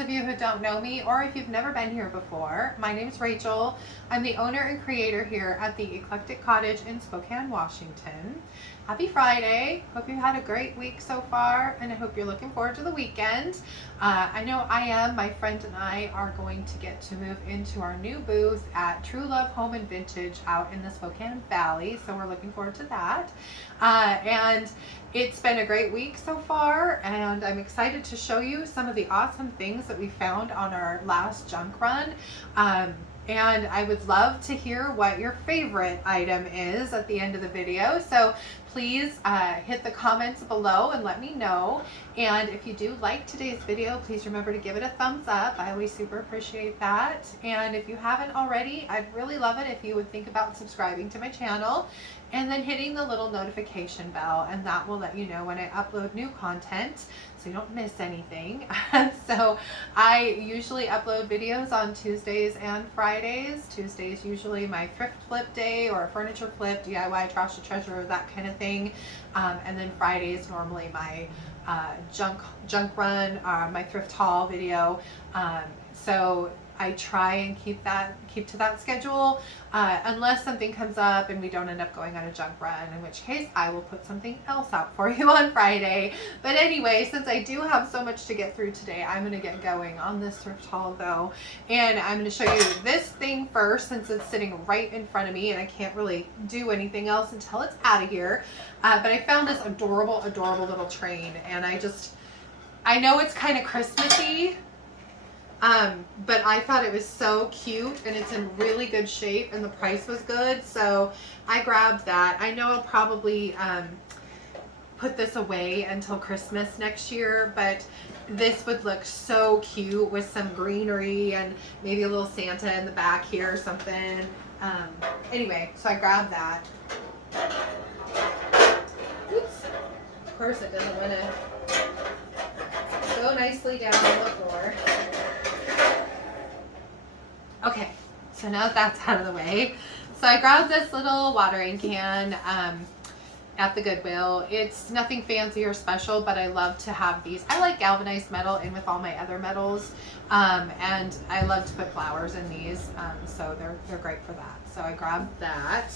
of you who don't know me, or if you've never been here before, my name is Rachel. I'm the owner and creator here at the Eclectic Cottage in Spokane, Washington. Happy Friday. Hope you had a great week so far, and I hope you're looking forward to the weekend. I know I am. My friend and I are going to get to move into our new booth at True Love Home and Vintage out in the Spokane Valley, so we're looking forward to that. And it's been a great week so far, and I'm excited to show you some of the awesome things that we found on our last junk run. And I would love to hear what your favorite item is at the end of the video. So please hit the comments below and let me know. And if you do like today's video, please remember to give it a thumbs up. I always super appreciate that. And if you haven't already, I'd really love it if you would think about subscribing to my channel and then hitting the little notification bell, and that will let you know when I upload new content so you don't miss anything. So I usually upload videos on Tuesdays and Fridays. Tuesdays usually my thrift flip day or furniture flip, DIY, trash to treasure, that kind of thing. And then Fridays normally my junk run, my thrift haul video. So I try and keep to that schedule, unless something comes up and we don't end up going on a junk run, in which case I will put something else out for you on Friday. But anyway, since I do have so much to get through today, I'm going to get going on this thrift haul though, and I'm going to show you this thing first since it's sitting right in front of me and I can't really do anything else until it's out of here. But I found this adorable little train, and I know it's kind of Christmassy, but I thought it was so cute, and it's in really good shape, and the price was good, so I grabbed that. I know I'll probably put this away until Christmas next year, but this would look so cute with some greenery and maybe a little Santa in the back here or something. Anyway, so I grabbed that. Oops. Of course it doesn't want to go nicely down on the floor. Okay, so now that's out of the way. So I grabbed this little watering can at the Goodwill. It's nothing fancy or special, but I love to have these. I like galvanized metal in with all my other metals, and I love to put flowers in these, so they're great for that. So I grabbed that.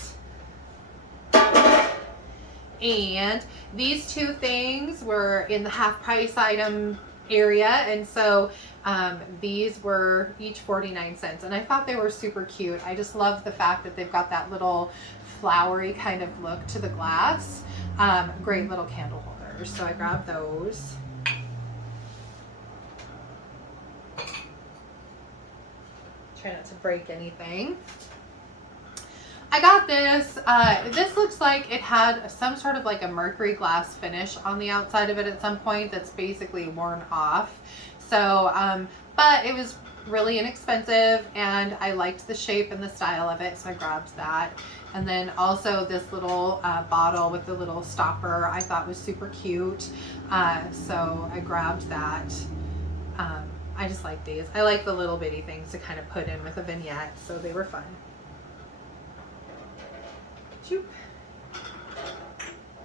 And these two things were in the half price item area, and so these were each 49 cents, and I thought they were super cute. I just love the fact that they've got that little flowery kind of look to the glass. Great little candle holders, so I grabbed those. Try not to break anything. I got this. This looks like it had some sort of like a mercury glass finish on the outside of it at some point that's basically worn off. So, but it was really inexpensive, and I liked the shape and the style of it, so I grabbed that. And then also this little bottle with the little stopper I thought was super cute, so I grabbed that. I just like these. I like the little bitty things to kind of put in with a vignette, so they were fun. Choop.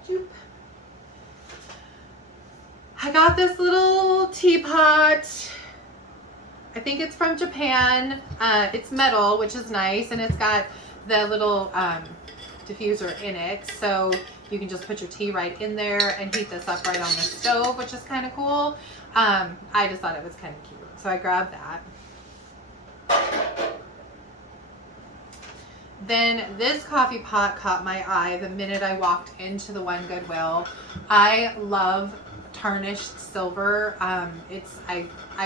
Choop. I got this little teapot. I think it's from Japan. It's metal, which is nice, and it's got the little diffuser in it, so you can just put your tea right in there and heat this up right on the stove, which is kind of cool. I just thought it was kind of cute, so I grabbed that. Then this coffee pot caught my eye the minute I walked into the one Goodwill. I love tarnished silver. I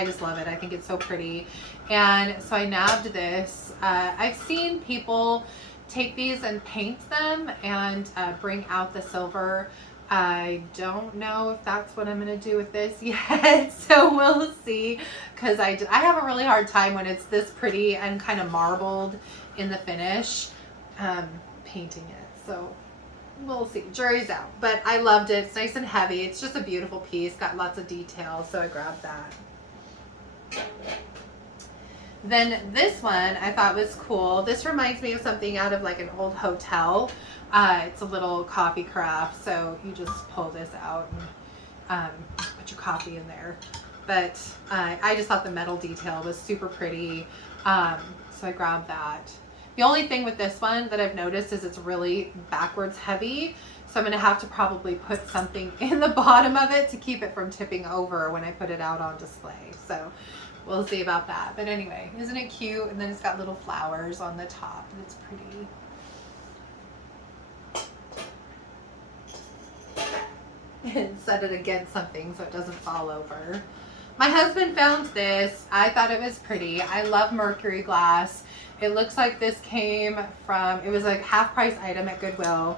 just love it. I think it's so pretty. And so I nabbed this. I've seen people take these and paint them and bring out the silver. I don't know if that's what I'm going to do with this yet, so we'll see, because I have a really hard time when it's this pretty and kind of marbled in the finish, painting it. So we'll see. Jury's out. But I loved it. It's nice and heavy. It's just a beautiful piece. Got lots of details, so I grabbed that. Then this one I thought was cool. This reminds me of something out of like an old hotel. It's a little coffee carafe, so you just pull this out and put your coffee in there. but I just thought the metal detail was super pretty. So I grabbed that. The only thing with this one that I've noticed is it's really backwards heavy. So I'm going to have to probably put something in the bottom of it to keep it from tipping over when I put it out on display. So we'll see about that. But anyway, isn't it cute? And then it's got little flowers on the top. And it's pretty. And set it against something so it doesn't fall over. My husband found this. I thought it was pretty. I love mercury glass. It looks like this came from, it was a half price item at Goodwill.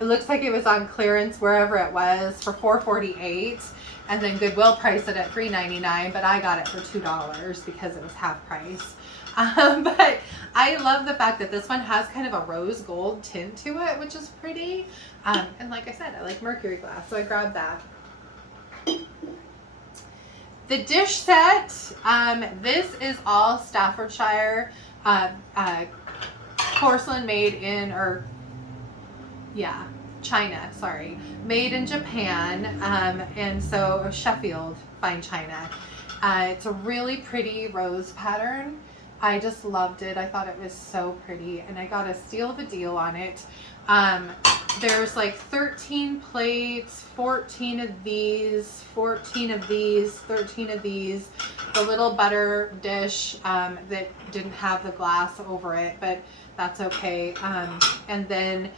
It looks like it was on clearance wherever it was for $4.48, and then Goodwill priced it at $3.99, but I got it for $2 because it was half price. But I love the fact that this one has kind of a rose gold tint to it, which is pretty. And like I said, I like mercury glass, so I grabbed that. The dish set, this is all Staffordshire porcelain made in, China, sorry. Made in Japan, and so Sheffield fine china. It's a really pretty rose pattern. I just loved it. I thought it was so pretty, and I got a steal of a deal on it. There's like 13 plates, 14 of these, 14 of these, 13 of these. The little butter dish that didn't have the glass over it, but that's okay. And then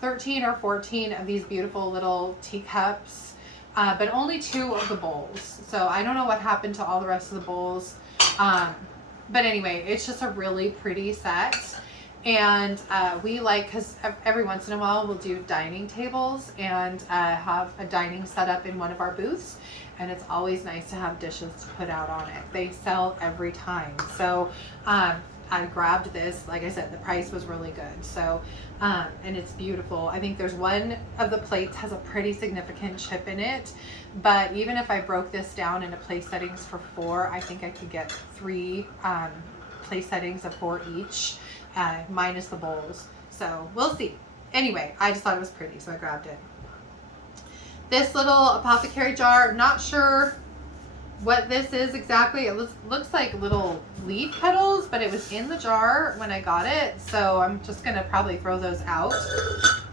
13 or 14 of these beautiful little teacups, but only 2 of the bowls. So I don't know what happened to all the rest of the bowls. But anyway, it's just a really pretty set. And we like, because every once in a while we'll do dining tables and have a dining setup in one of our booths. And it's always nice to have dishes to put out on it. They sell every time. So I grabbed this. Like I said, the price was really good. So, and it's beautiful. I think there's one of the plates has a pretty significant chip in it. But even if I broke this down into place settings for 4, I think I could get 3 place settings of 4 each. Minus the bowls. So we'll see. Anyway, I just thought it was pretty, so I grabbed it. This little apothecary jar, not sure what this is exactly. It looks like little leaf petals, but it was in the jar when I got it, so I'm just gonna probably throw those out.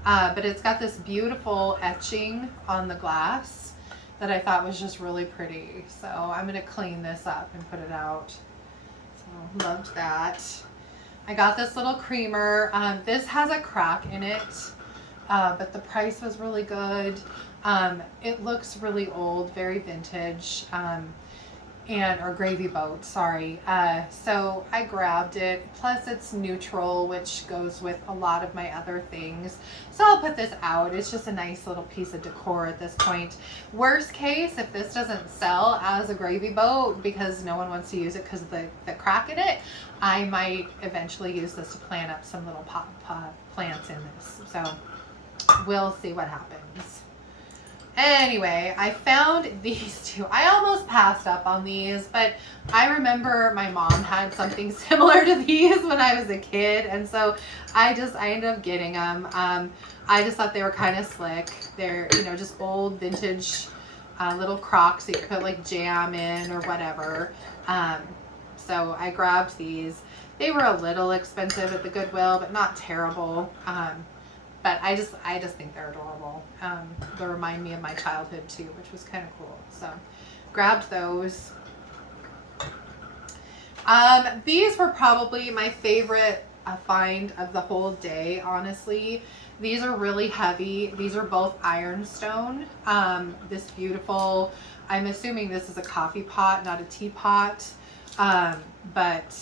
But it's got this beautiful etching on the glass that I thought was just really pretty. So I'm gonna clean this up and put it out. So loved that. I got this little creamer. This has a crack in it, but the price was really good. It looks really old, very vintage, or gravy boat, sorry. So I grabbed it. Plus it's neutral, which goes with a lot of my other things. So I'll put this out. It's just a nice little piece of decor at this point. Worst case, if this doesn't sell as a gravy boat because no one wants to use it because of the crack in it, I might eventually use this to plant up some little plants in this. So we'll see what happens. Anyway, I found these 2. I almost passed up on these, but I remember my mom had something similar to these when I was a kid, and so I ended up getting them. I just thought they were kind of slick. They're, just old vintage little crocks that you put like jam in or whatever. So I grabbed these. They were a little expensive at the Goodwill, but not terrible. But I just think they're adorable. They remind me of my childhood too, which was kind of cool. So grabbed those. These were probably my favorite find of the whole day, honestly. These are really heavy. These are both Ironstone. This beautiful, I'm assuming this is a coffee pot, not a teapot. But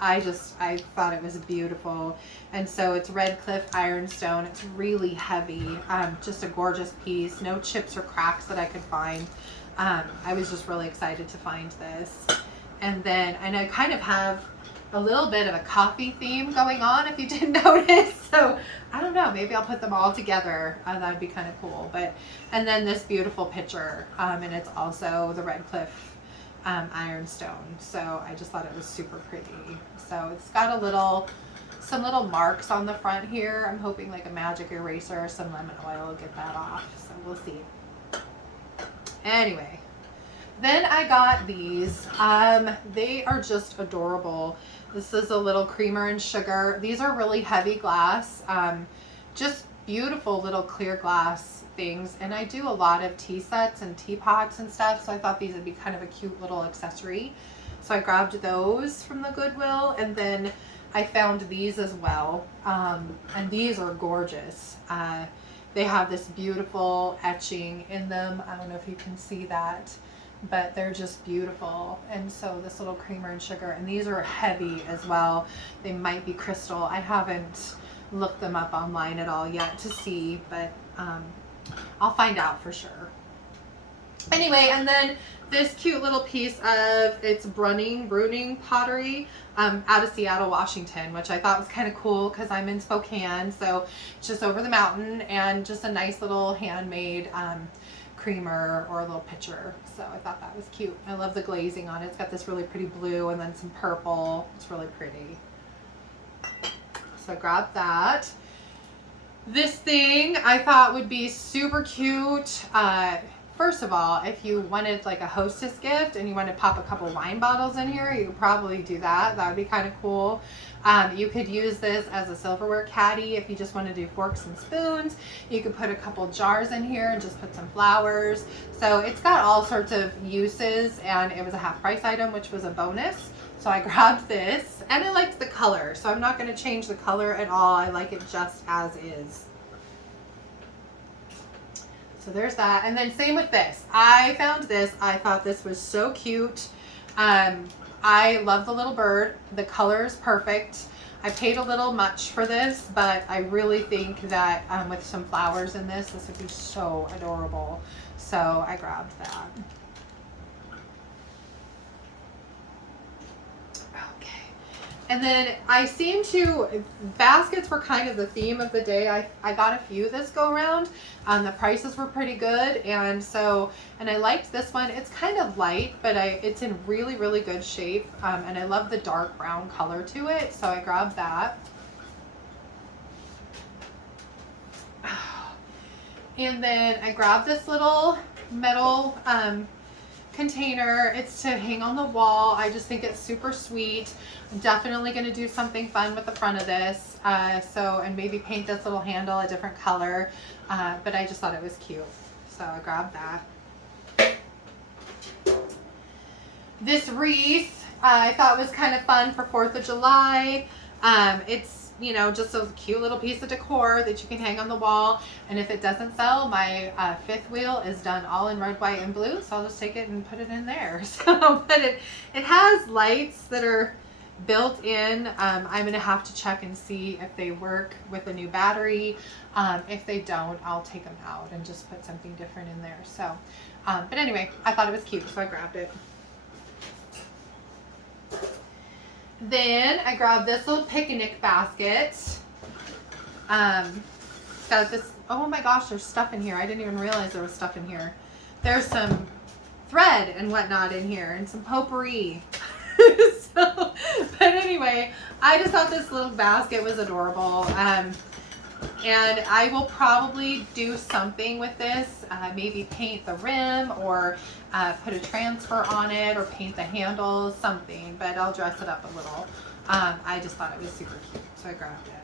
I thought it was beautiful. And so it's Redcliffe Ironstone. It's really heavy. Just a gorgeous piece. No chips or cracks that I could find. I was just really excited to find this. And I kind of have a little bit of a coffee theme going on, if you didn't notice. So I don't know, maybe I'll put them all together. That'd be kind of cool. And then this beautiful picture, and it's also the Redcliffe Ironstone. So I just thought it was super pretty. So it's got some little marks on the front here. I'm hoping like a magic eraser or some lemon oil will get that off. So we'll see. Anyway, Then I got these. They are just adorable. This is a little creamer and sugar. These are really heavy glass. Just beautiful little clear glass things. And I do a lot of tea sets and teapots and stuff, so I thought these would be kind of a cute little accessory. So I grabbed those from the Goodwill, and then I found these as well. And these are gorgeous. They have this beautiful etching in them. I don't know if you can see that, but they're just beautiful. And so this little creamer and sugar, and these are heavy as well. They might be crystal. I haven't looked them up online at all yet to see, but I'll find out for sure. Anyway, and then this cute little piece of, it's Bruning pottery out of Seattle, Washington, which I thought was kind of cool because I'm in Spokane, so it's just over the mountain, and just a nice little handmade creamer or a little pitcher. So I thought that was cute. I love the glazing on it. It's got this really pretty blue and then some purple. It's really pretty. So I grabbed that. This thing I thought would be super cute. First of all, if you wanted like a hostess gift and you want to pop a couple wine bottles in here, you could probably do that. That would be kind of cool. You could use this as a silverware caddy if you just want to do forks and spoons. You could put a couple jars in here and just put some flowers. So it's got all sorts of uses, and it was a half price item, which was a bonus. So I grabbed this, and I liked the color. So I'm not going to change the color at all. I like it just as is. So there's that. And then same with this. I found this. I thought this was so cute. I love the little bird. The color is perfect. I paid a little much for this, but I really think that with some flowers in this would be so adorable. So I grabbed that. And then I seem to, baskets were kind of the theme of the day. I got a few this go around. The prices were pretty good. And so, and I liked this one. It's kind of light, but it's in really, really good shape. And I love the dark brown color to it. So I grabbed that. And then I grabbed this little metal container. It's to hang on the wall. I just think it's super sweet. I'm definitely going to do something fun with the front of this. And maybe paint this little handle a different color. But I just thought it was cute. So I grabbed that. This wreath I thought was kind of fun for 4th of July. It's, you know, just a cute little piece of decor that you can hang on the wall. And if it doesn't sell, my 5th wheel is done all in red, white, and blue. So I'll just take it and put it in there. So, but it has lights that are built in. I'm going to have to check and see if they work with a new battery. If they don't, I'll take them out and just put something different in there. So, but anyway, I thought it was cute, so I grabbed it. Then I grabbed this little picnic basket. It's got this, oh my gosh, there's stuff in here. I didn't even realize there was stuff in here. There's some thread and whatnot in here and some potpourri. So, but anyway, I just thought this little basket was adorable. And I will probably do something with this, maybe paint the rim or put a transfer on it or paint the handles, something, but I'll dress it up a little. I just thought it was super cute, so I grabbed it.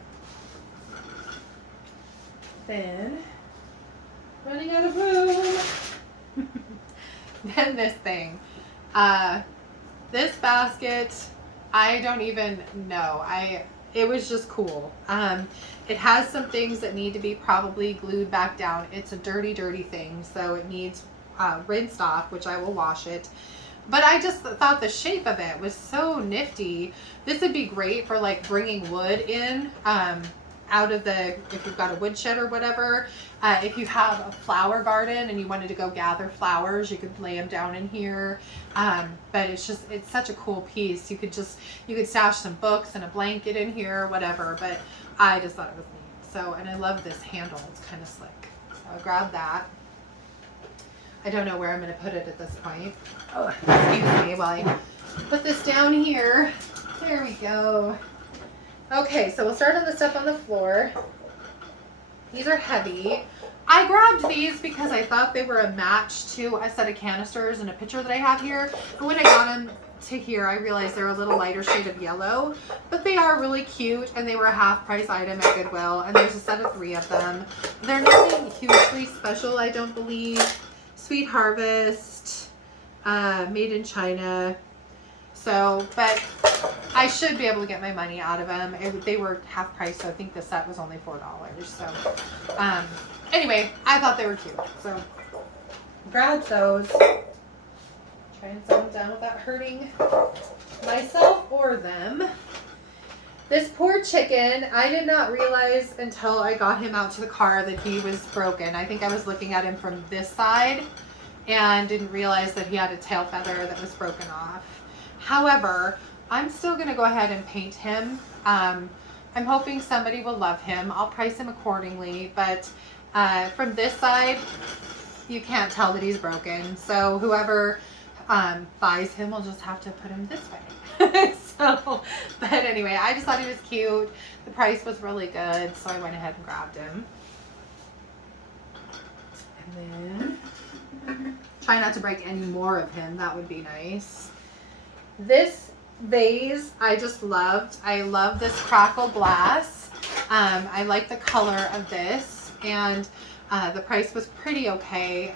Then, running out of room, then this thing. This basket, I don't even know. It was just cool. It has some things that need to be probably glued back down. It's a dirty, dirty thing, so it needs rinsed off, which I will wash it. But I just thought the shape of it was so nifty. This would be great for like bringing wood in out of the, if you've got a woodshed or whatever. If you have a flower garden and you wanted to go gather flowers, you could lay them down in here. But it's such a cool piece. You could stash some books and a blanket in here, whatever. But I just thought it was neat. So, and I love this handle. It's kind of slick. So I grabbed that. I don't know where I'm going to put it at this point. Oh, excuse me while I put this down here. There we go. Okay, so we'll start on the stuff on the floor. These are heavy. I grabbed these because I thought they were a match to a set of canisters and a pitcher that I have here. And when I got them to here, I realized they're a little lighter shade of yellow, but they are really cute, and they were a half price item at Goodwill, and there's a set of 3 of them. They're nothing hugely special, I don't believe. Sweet Harvest, made in China. So, but I should be able to get my money out of them. They were half price, so I think the set was only $4. So, anyway, I thought they were cute. So, grabbed those. Try and set them down without hurting myself or them. This poor chicken, I did not realize until I got him out to the car that he was broken. I think I was looking at him from this side and didn't realize that he had a tail feather that was broken off. However, I'm still going to go ahead and paint him. I'm hoping somebody will love him. I'll price him accordingly, but from this side, you can't tell that he's broken. So whoever buys him will just have to put him this way. So, but anyway, I just thought he was cute. The price was really good, so I went ahead and grabbed him. And then try not to break any more of him. That would be nice. This vase I just loved. I love this crackle glass. I like the color of this, and the price was pretty okay.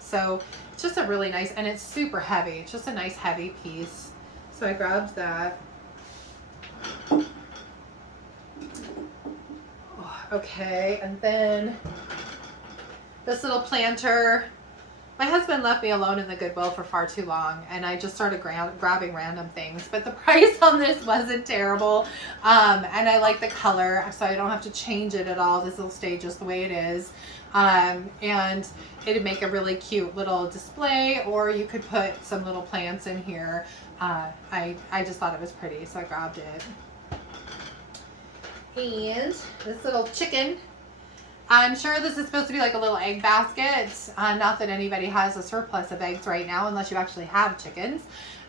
So it's just a really nice, and it's super heavy. It's just a nice heavy piece. So I grabbed that. Okay, and then this little planter. My husband left me alone in the Goodwill for far too long, and I just started grabbing random things. But the price on this wasn't terrible, and I like the color, so I don't have to change it at all. This will stay just the way it is, and it'd make a really cute little display, or you could put some little plants in here. I just thought it was pretty, so I grabbed it. And this little chicken. I'm sure this is supposed to be like a little egg basket. Not that anybody has a surplus of eggs right now, unless you actually have chickens.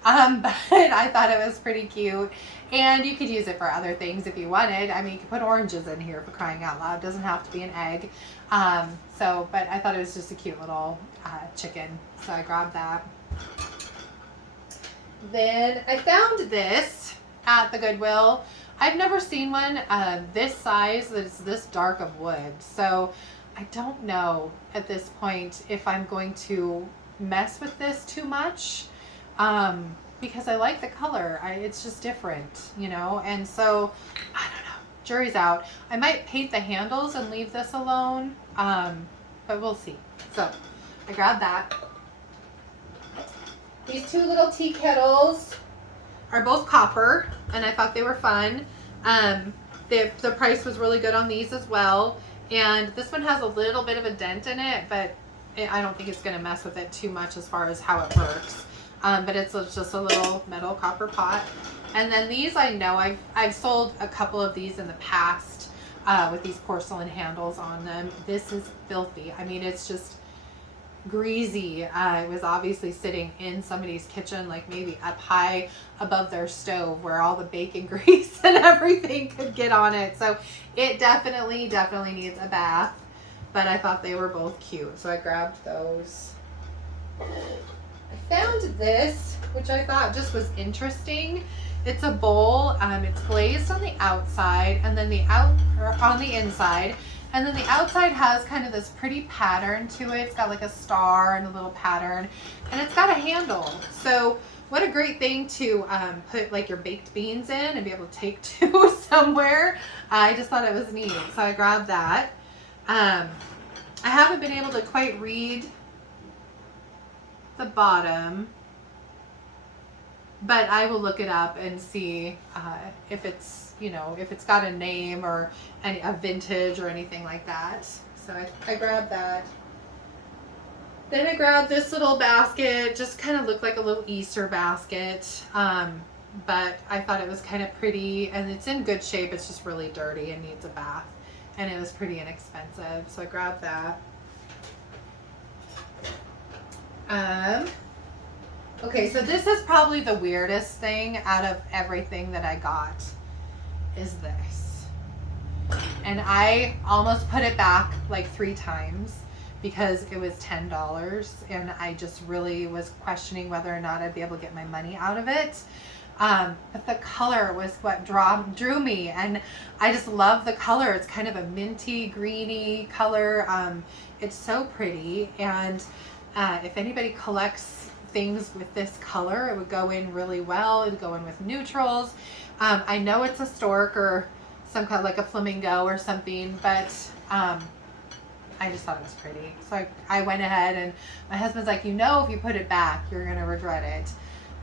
But I thought it was pretty cute. And you could use it for other things if you wanted. I mean, you could put oranges in here for crying out loud. It doesn't have to be an egg. But I thought it was just a cute little chicken. So I grabbed that. Then I found this at the Goodwill. I've never seen one this size that's this dark of wood. So I don't know at this point if I'm going to mess with this too much because I like the color. It's just different, you know, and so I don't know. Jury's out. I might paint the handles and leave this alone, but we'll see. So I grabbed that. These 2 little tea kettles are both copper, and I thought they were fun. The price was really good on these as well, and this one has a little bit of a dent in it, but I don't think it's going to mess with it too much as far as how it works. But it's just a little metal copper pot. And then these, I know I've sold a couple of these in the past with these porcelain handles on them. This is filthy. I mean, it's just greasy. It was obviously sitting in somebody's kitchen, like maybe up high above their stove where all the bacon grease and everything could get on it. So it definitely needs a bath, but I thought they were both cute, so I grabbed those. I found this, which I thought just was interesting. It's a bowl. It's glazed on the outside, and then on the inside. And then the outside has kind of this pretty pattern to it. It's got like a star and a little pattern, and it's got a handle. So what a great thing to put like your baked beans in and be able to take to somewhere. I just thought it was neat, so I grabbed that. I haven't been able to quite read the bottom, but I will look it up and see if it's, you know, if it's got a name or a vintage or anything like that. So I grabbed that. Then I grabbed this little basket, just kind of looked like a little Easter basket. But I thought it was kind of pretty, and it's in good shape. It's just really dirty and needs a bath. And it was pretty inexpensive, so I grabbed that. Okay, so this is probably the weirdest thing out of everything that I got, is this. and I almost put it back like 3 times because it was $10, and I just really was questioning whether or not I'd be able to get my money out of it. But the color was what drew me, and I just love the color. It's kind of a minty, greeny color. It's so pretty, and if anybody collects things with this color, it would go in really well. It would go in with neutrals. I know it's a stork or some kind of like a flamingo or something, but I just thought it was pretty. So I went ahead, and my husband's like, you know, if you put it back, you're going to regret it.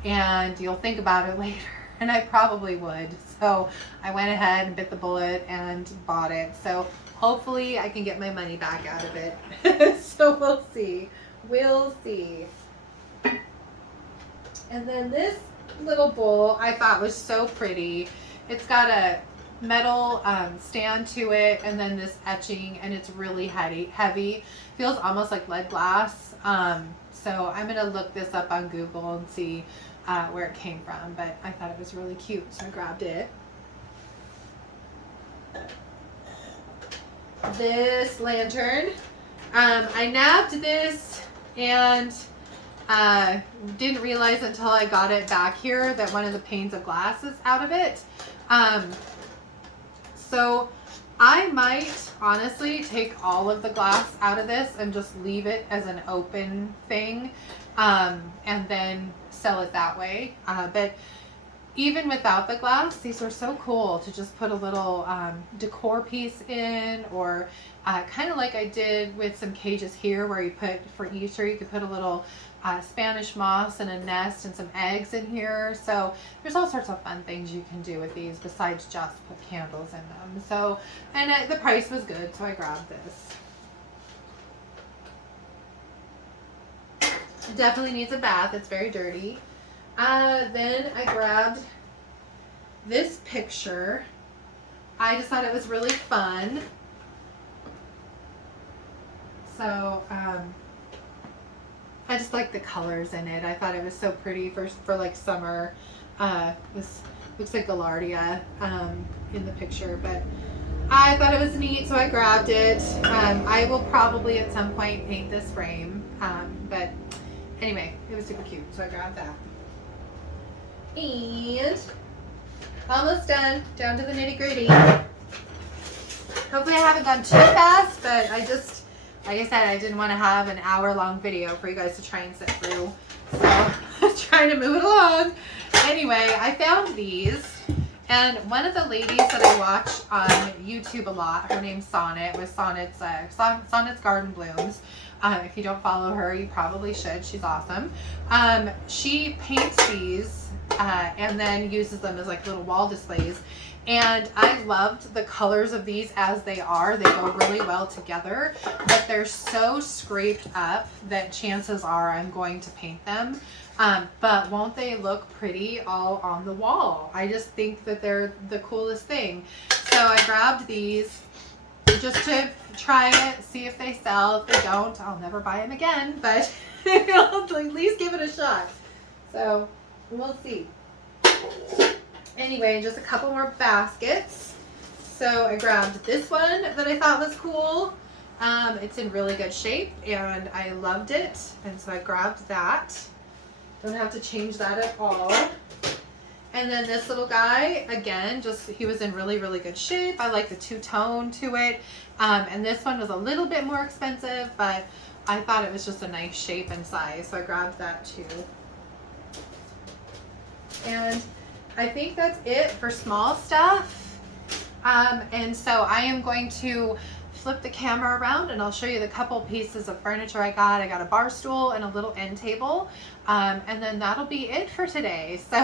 And you'll think about it later. And I probably would. So I went ahead and bit the bullet and bought it. So hopefully I can get my money back out of it. So we'll see. We'll see. And then this little bowl I thought was so pretty. It's got a metal stand to it, and then this etching, and it's really heavy. Feels almost like lead glass. So I'm gonna look this up on Google and see where it came from, but I thought it was really cute, so I grabbed it. This lantern, I nabbed this and didn't realize until I got it back here that one of the panes of glass is out of it. So I might honestly take all of the glass out of this and just leave it as an open thing, and then sell it that way. But even without the glass, these are so cool to just put a little decor piece in, or kind of like I did with some cages here where you put, for Easter, you could put a little Spanish moss and a nest and some eggs in here. So there's all sorts of fun things you can do with these besides just put candles in them. So, and the price was good, so I grabbed this. Definitely needs a bath. It's very dirty. Then I grabbed this picture. I just thought it was really fun. So I just like the colors in it. I thought it was so pretty for like summer. This looks like Gaillardia in the picture, but I thought it was neat, so I grabbed it. I will probably at some point paint this frame, but anyway, it was super cute, so I grabbed that. And almost done, down to the nitty gritty. Hopefully I haven't gone too fast, but I just, like I said, I didn't want to have an hour-long video for you guys to try and sit through, so I'm trying to move it along. Anyway, I found these, and one of the ladies that I watch on YouTube a lot, her name's Sonnet, with Sonnet's Garden Blooms. If you don't follow her, you probably should. She's awesome. She paints these and then uses them as like little wall displays. And I loved the colors of these as they are. They go really well together, but they're so scraped up that chances are I'm going to paint them. But won't they look pretty all on the wall? I just think that they're the coolest thing. So I grabbed these just to try it, see if they sell. If they don't, I'll never buy them again, but I'll at least give it a shot. So we'll see. Anyway, just a couple more baskets. So I grabbed this one that I thought was cool. It's in really good shape and I loved it, and so I grabbed that. Don't have to change that at all. And then this little guy, again, just he was in really, really good shape. I like the two-tone to it. And this one was a little bit more expensive, but I thought it was just a nice shape and size, so I grabbed that too. And I think that's it for small stuff. And so I am going to flip the camera around and I'll show you the couple pieces of furniture I got. I got a bar stool and a little end table. And then that'll be it for today. So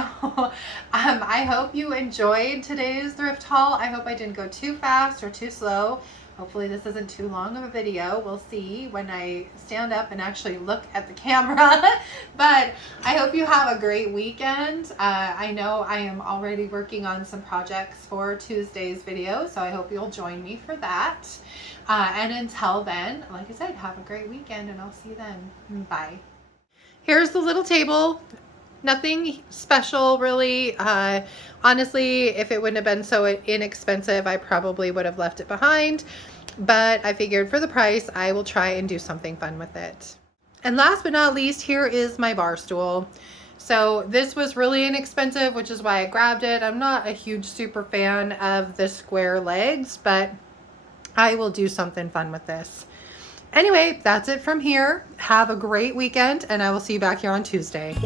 I hope you enjoyed today's thrift haul. I hope I didn't go too fast or too slow. Hopefully this isn't too long of a video. We'll see when I stand up and actually look at the camera. But I hope you have a great weekend. I know I am already working on some projects for Tuesday's video, so I hope you'll join me for that. And until then, like I said, have a great weekend and I'll see you then. Bye. Here's the little table. Nothing special really. Honestly, if it wouldn't have been so inexpensive, I probably would have left it behind. But I figured for the price, I will try and do something fun with it. And last but not least, here is my bar stool. So this was really inexpensive, which is why I grabbed it. I'm not a huge super fan of the square legs, but I will do something fun with this. Anyway, that's it from here. Have a great weekend, and I will see you back here on Tuesday.